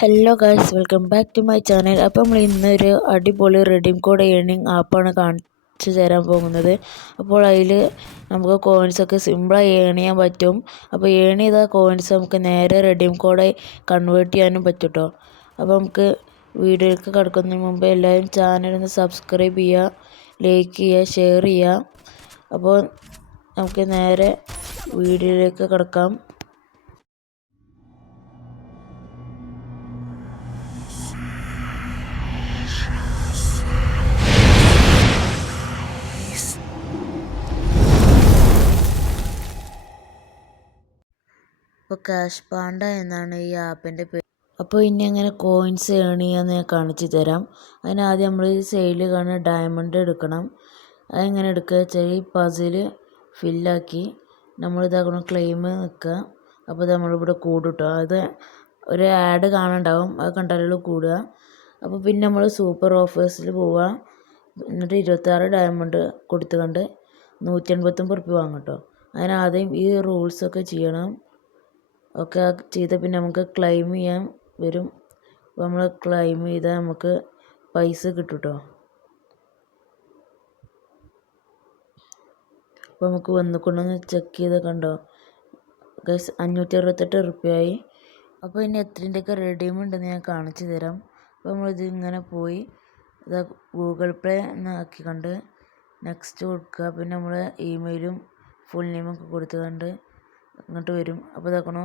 Hello guys, welcome back to my channel. അപ്പോൾ നമ്മൾ ഇന്നൊരു അടിപൊളി റെഡീം കോഡ് ഏണിംഗ് ആപ്പാണ് കാണിച്ചു തരാൻ പോകുന്നത്. അപ്പോൾ അതിൽ നമുക്ക് കോയിൻസൊക്കെ സിമ്പിളായി ഏൺ ചെയ്യാൻ പറ്റും. അപ്പോൾ ഏൺ ചെയ്ത കോയിൻസ് നമുക്ക് നേരെ റെഡീം കോഡായി കൺവേർട്ട് ചെയ്യാനും പറ്റും കേട്ടോ. അപ്പോൾ നമുക്ക് വീഡിയോയിലേക്ക് കിടക്കുന്നതിന് മുമ്പ് എല്ലാവരും ചാനലൊന്ന് സബ്സ്ക്രൈബ് ചെയ്യുക, ലൈക്ക് ചെയ്യുക, ഷെയർ ചെയ്യുക. അപ്പോൾ നമുക്ക് നേരെ വീഡിയോയിലേക്ക് കിടക്കാം. അപ്പോൾ ക്യാഷ് പാണ്ട എന്നാണ് ഈ ആപ്പിൻ്റെ പേര്. അപ്പോൾ ഇനി എങ്ങനെ കോയിൻസ് ഏൺ ചെയ്യാമെന്ന് ഞാൻ കാണിച്ചു തരാം. അതിനാദ്യം നമ്മൾ ഈ സൈഡിൽ കാണുന്ന ഡയമണ്ട് എടുക്കണം. അതെങ്ങനെ എടുക്കുക വെച്ചാൽ ഈ പസിൽ ഫില്ലാക്കി നമ്മൾ ഇതാക്കണം, ക്ലെയിം നിൽക്കുക. അപ്പോൾ നമ്മളിവിടെ കൂടും കേട്ടോ. അത് ഒരു ആഡ് കാണുന്നുണ്ടാവും, അത് കണ്ടാലുള്ള കൂടുക. അപ്പോൾ പിന്നെ നമ്മൾ സൂപ്പർ ഓഫേഴ്സിൽ പോവുക. എന്നിട്ട് 26 ഡയമണ്ട് കൊടുത്തുകൊണ്ട് 189 ഉറുപ്പിക വാങ്ങും കേട്ടോ. അതിനാദ്യം ഈ റൂൾസൊക്കെ ചെയ്യണം. ഒക്കെ ചെയ്ത പിന്നെ നമുക്ക് ക്ലെയിം ചെയ്യാൻ വരും. അപ്പോൾ നമ്മൾ ക്ലെയിം ചെയ്താൽ നമുക്ക് പൈസ കിട്ടും കേട്ടോ. അപ്പോൾ നമുക്ക് വന്നുകൊണ്ടൊന്ന് ചെക്ക് ചെയ്ത് കണ്ടോ ഗൈസ്, 568 ഉറുപ്പികയായി. അപ്പോൾ ഇനി എത്രൻ്റെയൊക്കെ റെഡീം ഉണ്ടെന്ന് ഞാൻ കാണിച്ചു തരാം. അപ്പോൾ നമ്മളിത് ഇങ്ങനെ പോയി ഇതാ ഗൂഗിൾ പേ എന്നാക്കി കണ്ട് നെക്സ്റ്റ് കൊടുക്കുക. പിന്നെ നമ്മൾ ഇമെയിലും ഫുൾ നെയിമൊക്കെ കൊടുത്തുകൊണ്ട് ഇങ്ങോട്ട് വരും. അപ്പോൾ ഇതാക്കണോ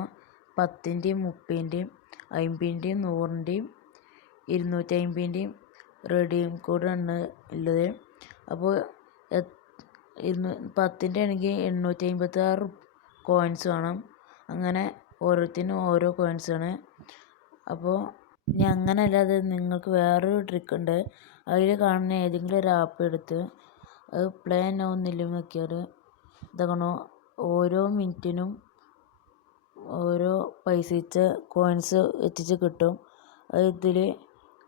10ൻ്റെയും 30ൻ്റെയും 50ൻ്റെയും 100ൻ്റെയും 250ൻ്റെയും റെഡീം കോഡാണ് ഉള്ളത്. അപ്പോൾ 10ൻ്റെ ആണെങ്കിൽ 856 കോയിൻസ് വേണം. അങ്ങനെ ഓരോരുത്തരും ഓരോ കോയിൻസാണ്. അപ്പോൾ ഇനി അങ്ങനെ അല്ലാതെ നിങ്ങൾക്ക് വേറൊരു ട്രിക്ക് ഉണ്ട്. അതിൽ കാണുന്ന ഏതെങ്കിലും ഒരു ആപ്പ് എടുത്ത് അത് പ്ലേ നൗ എന്നില്ല നോക്കിയാൽ ഇതാക്കണോ ഓരോ മിനിറ്റിനും ഓരോ പൈസ വെച്ച് കോയിൻസ് എത്തിച്ച് കിട്ടും. അത് ഇതിൽ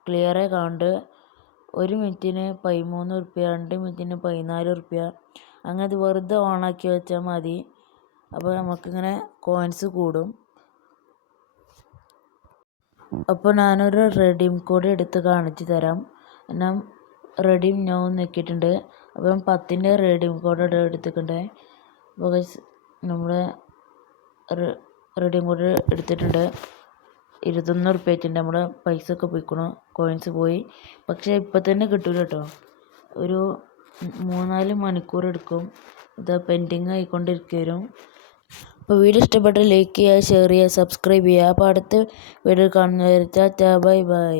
ക്ലിയറായി കാണുന്നുണ്ട്. 1 മിനിറ്റിന് 13 ഉറുപ്പിക, 2 മിനിറ്റിന് 14 ഉറുപ്പിക. അങ്ങനെ ഇത് വെറുതെ ഓണാക്കി വെച്ചാൽ മതി. അപ്പോൾ നമുക്കിങ്ങനെ കോയിൻസ് കൂടും. അപ്പോൾ ഞാനൊരു റെഡീം കോഡ് എടുത്ത് കാണിച്ചു തരാം. ഞാൻ റെഡീം നൗ നോക്കിയിട്ടുണ്ട്. അപ്പം 10ൻ്റെ റെഡീം കോഡ് എടുത്തിട്ടുണ്ട്. അപ്പോൾ നമ്മുടെ റെഡീം കോഡ് എടുത്തിട്ടുണ്ട്. 21 ഉറുപ്പിക വെച്ചിട്ടുണ്ട്. നമ്മുടെ പൈസ ഒക്കെ പോയിക്കണം, കോയിൻസ് പോയി. പക്ഷേ ഇപ്പം തന്നെ കിട്ടില്ല കേട്ടോ. ഒരു 3-4 മണിക്കൂർ എടുക്കും. ഇത് പെൻഡിങ് ആയിക്കൊണ്ടിരിക്കും വരും. അപ്പോൾ വീഡിയോ ഇഷ്ടപ്പെട്ട ലൈക്ക് ചെയ്യുക, ഷെയർ ചെയ്യുക, സബ്സ്ക്രൈബ് ചെയ്യുക. അപ്പോൾ അടുത്ത വീഡിയോ കാണുന്നവരെ ടാറ്റാ, ബൈ ബൈ.